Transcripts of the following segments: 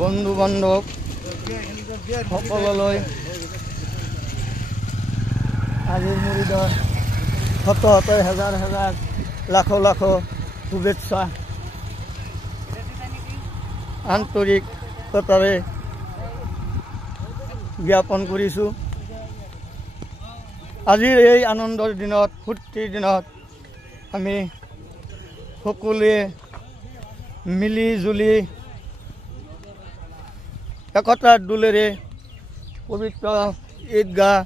বন্ধু বান্ধৱ সকললৈ আজিৰ মুৰিদৰ শত শত হাজাৰ হাজাৰ লাখ লাখ শুভেচ্ছা আন্তৰিকতাৰে জ্ঞাপন কৰিছোঁ। আজিৰ এই আনন্দৰ দিনত ফূৰ্তিৰ দিনত আমি সকলোৱে মিলি জুলি একতাৰ দোলেৰে পবিত্ৰ ঈদগাহ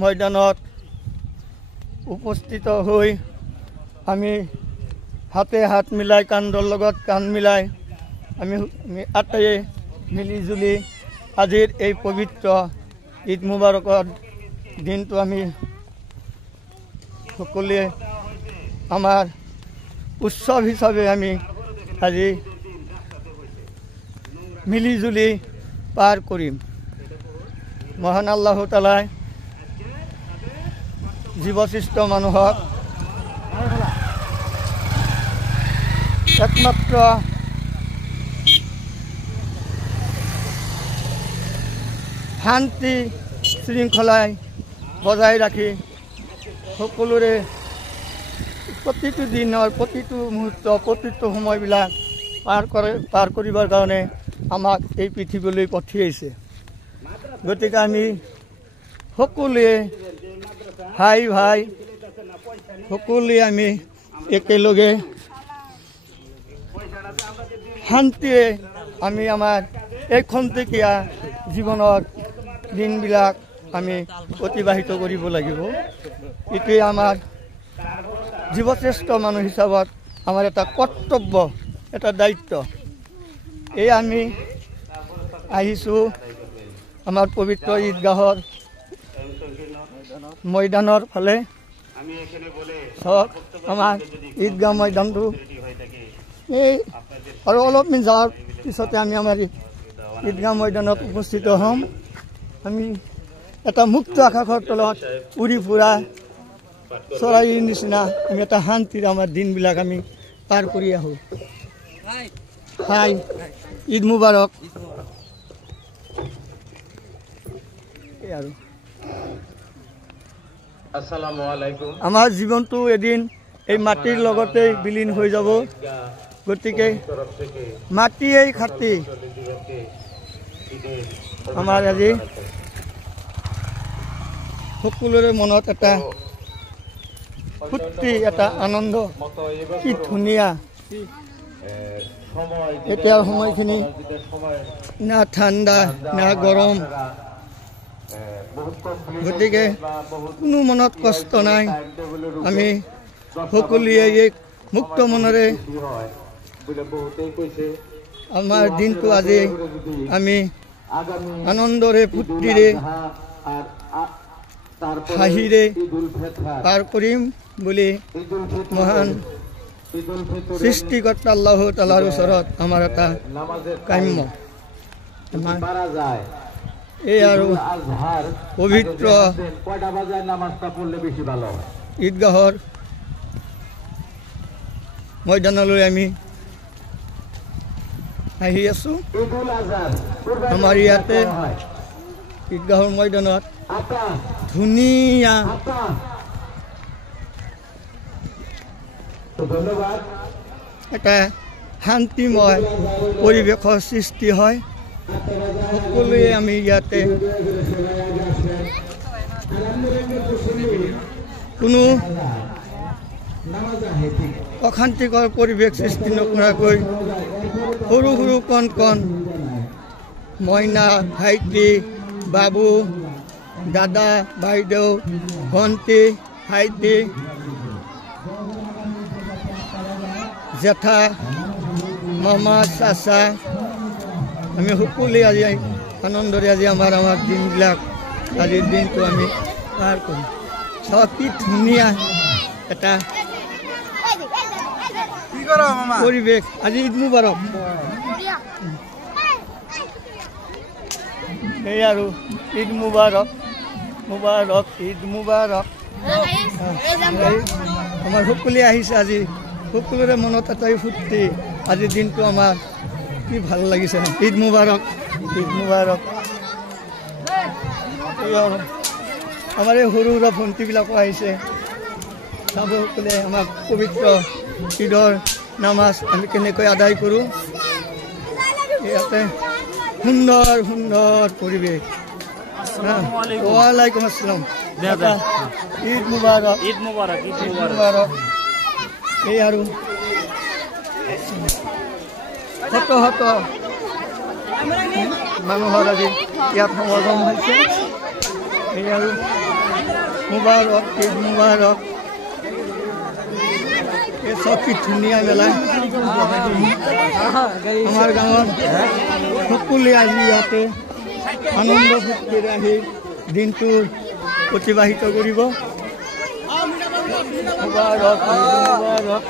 ময়দানত উপস্থিত হৈ আমি হাতে হাত মিলাই কান্ধৰ লগত কান্ধ মিলাই আমি আটাইয়ে মিলি জুলি আজিৰ এই পবিত্ৰ ঈদ মুবাৰকৰ দিনটো আমি সকলোৱে আমাৰ উৎসৱ হিচাপে আমি আজি মিলি জুলি পাৰ কৰিম। মহান আল্লাহ তাআলাই জীৱসৃষ্ট মানুহক একমাত্ৰ শান্তি শৃংখলাই বজাই ৰাখি সকলোৰে প্ৰতিটো দিনৰ প্ৰতিটো মুহূৰ্ত প্ৰতিটো সময়বিলাক পাৰ কৰিবৰ কাৰণে আমাক এই পৃথিৱীলৈ পঠিয়াইছে। গতিকে আমি সকলোৱে ভাই ভাই সকলোৱে আমি একেলগে শান্তিৰে আমি আমাৰ এই খন্তেকীয়া জীৱনৰ দিনবিলাক আমি অতিবাহিত কৰিব লাগিব। এইটোৱে আমাৰ জীৱশ্ৰেষ্ঠ মানুহ হিচাপত আমাৰ এটা কৰ্তব্য, এটা দায়িত্ব। এই আমি আহিছোঁ আমাৰ পবিত্ৰ ঈদগাহৰ ময়দানৰ ফালে। চাওক আমাৰ ঈদগাহ ময়দানটো এই আৰু অলপ মিনিট যোৱাৰ পিছতে আমি আমাৰ ঈদগাহ ময়দানত উপস্থিত হ'ম। আমি এটা মুক্ত আকাশৰ তলত উৰি ফুৰা চৰাইৰ নিচিনা আমি এটা শান্তিৰ আমাৰ দিনবিলাক আমি পাৰ কৰি আহোঁ। হাই ঈদ মুবাৰক। আৰু আসসালামু আলাইকুম। আমাৰ জীৱনটো এদিন এই মাটিৰ লগতে বিলীন হৈ যাব। গতিকে মাটিয়েই খাতি আমাৰ আজি সকলোৰে মনত এটা ফূৰ্তি, এটা আনন্দ। কি ধুনীয়া এতিয়াৰ সময়খিনি, না ঠাণ্ডা না গৰম। গতিকে কোনো মনত কষ্ট নাই। আমি সকলোৱে এই মুক্ত মনেৰে আমাৰ দিনটো আজি আমি আনন্দৰে ফূৰ্তিৰে হাঁহিৰে পাৰ কৰিম বুলি মহান সৃষ্টিকৰ্তা আল্লাহ তাআলাৰ ওচৰত আমাৰ এটা কাম্য। এই আৰু পবিত্ৰ ঈদগাহৰ ময়দানলৈ আমি আহি আছোঁ। আমাৰ ইয়াতে ঈদগাহৰ ময়দানত ধুনীয়া এটা শান্তিময় পৰিৱেশৰ সৃষ্টি হয়। সকলোৱে আমি ইয়াতে কোনো অশান্তিকৰ পৰিৱেশ সৃষ্টি নকৰাকৈ সৰু সৰু কণ কণ মইনা, ভাইটি, বাবু, দাদা, বাইদেউ, ভণ্টি, ভাইটি, জেঠা, মামা, চাচা, আমি সকলোৱে আজি আনন্দৰে আজি আমাৰ দিনবিলাক আজিৰ দিনটো আমি পাৰ কৰিম। চাওক কি ধুনীয়া এটা পৰিৱেশ। আজি ঈদ মুবাৰক। এই আৰু ঈদ মুবাৰক, মুবাৰক ঈদ মুবাৰক। আমাৰ সকলোৱে আহিছে আজি, সকলোৰে মনত এটাই ফূৰ্তি। আজিৰ দিনটো আমাৰ কি ভাল লাগিছে ঈদ মুবাৰক ঈদ মুবাৰক আমাৰ এই সৰু সৰু ভণ্টিবিলাকো আহিছে চাব সকলে আমাক পবিত্ৰ ঈদৰ নামাজ আমি কেনেকৈ আদায় কৰোঁ ইয়াতে সুন্দৰ সুন্দৰ পৰিৱেশ ওয়ালাইকুম আসসালাম ঈদ মুবাৰক ঈদ মুবাৰক ঈদ মুবাৰক এই আৰু শত শত মানুহৰ আজি ইয়াত সমাগম হৈছে এই আৰু মুবাৰক ঈদ মুবাৰক এই চব কি ধুনীয়া মেলা আমাৰ গাঁৱত সকলোৱে আজি ইয়াতে আনন্দ ফূৰ্তিৰে আহি দিনটো অতিবাহিত কৰিব মুবাৰক মুবাৰক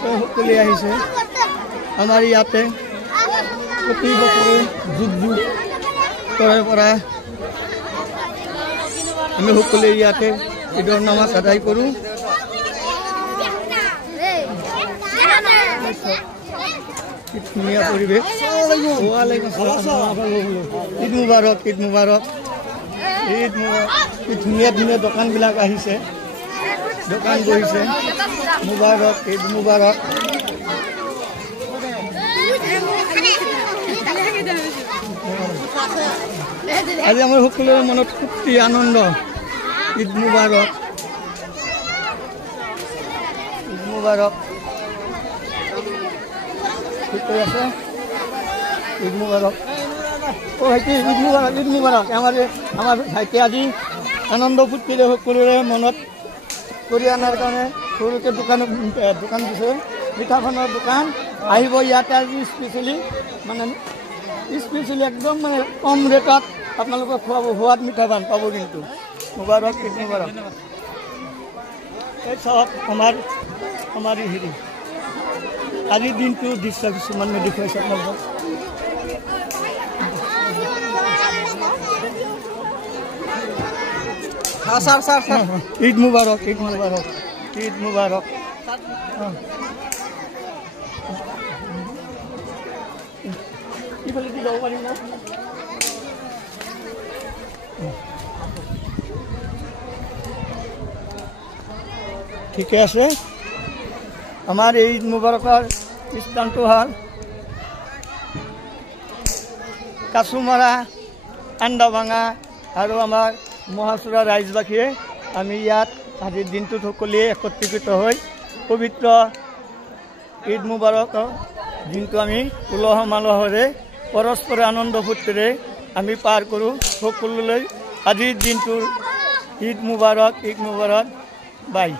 সকলোৱে আহিছে আমাৰ ইয়াতে প্ৰতি বছৰে যুগ যুগৰে পৰা আমি সকলোৱে ইয়াতে ঈদৰ নামাজ আদায় কৰোঁ ধুনীয়া পৰিৱেশ ঈদ মুবাৰক ঈদ মুবাৰক ঈদ মুবাৰক ধুনীয়া ধুনীয়া দোকানবিলাক আহিছে দোকান বহিছে মুবাৰক ঈদ মুবাৰক আজি আমাৰ সকলোৰে মনত ফূৰ্তি আনন্দ ঈদ মুবাৰক ঈদ মুবাৰক ঠিক কৰি আছে ঈদ মুবাৰক ভাইটি ঈদ মুবাৰক ঈদ মুবাৰক আমাৰ ভাইটি আজি আনন্দ ফূৰ্তিৰে সকলোৰে মনত কৰি অনাৰ কাৰণে সৰুকৈ দোকান দিছে মিঠাখনৰ দোকান আহিব ইয়াতে আজি স্পেচিয়েলি একদম মানে কম ৰেটত আপোনালোকে খুৱাব সোৱাদ মিঠাপান পাব কিন্তু মুবাৰক ঈদ মুবাৰক এই চাওক আমাৰ হেৰি আজিৰ দিনটো দৃশ্য কিছুমান দেখুৱাইছে আপোনালোকক ঈদ মুবাৰক ঈদ মুবাৰক ঈদ মুবাৰক ঠিকে আছে আমাৰ এই ঈদ মুবাৰকৰ স্থানটো হ'ল কাছুমাৰা আন্দাভাঙা আৰু আমাৰ মহাচুৰা ৰাইজবাসীয়ে আমি ইয়াত আজিৰ দিনটোত সকলোৱে একত্ৰিত হৈ পবিত্ৰ ঈদ মুবাৰকৰ দিনটো আমি উলহ মালহেৰে পৰস্পৰে আনন্দ ফূৰ্তিৰে আমি পাৰ কৰোঁ সকলোলৈ আজিৰ দিনটোৰ ঈদ মুবাৰক বাই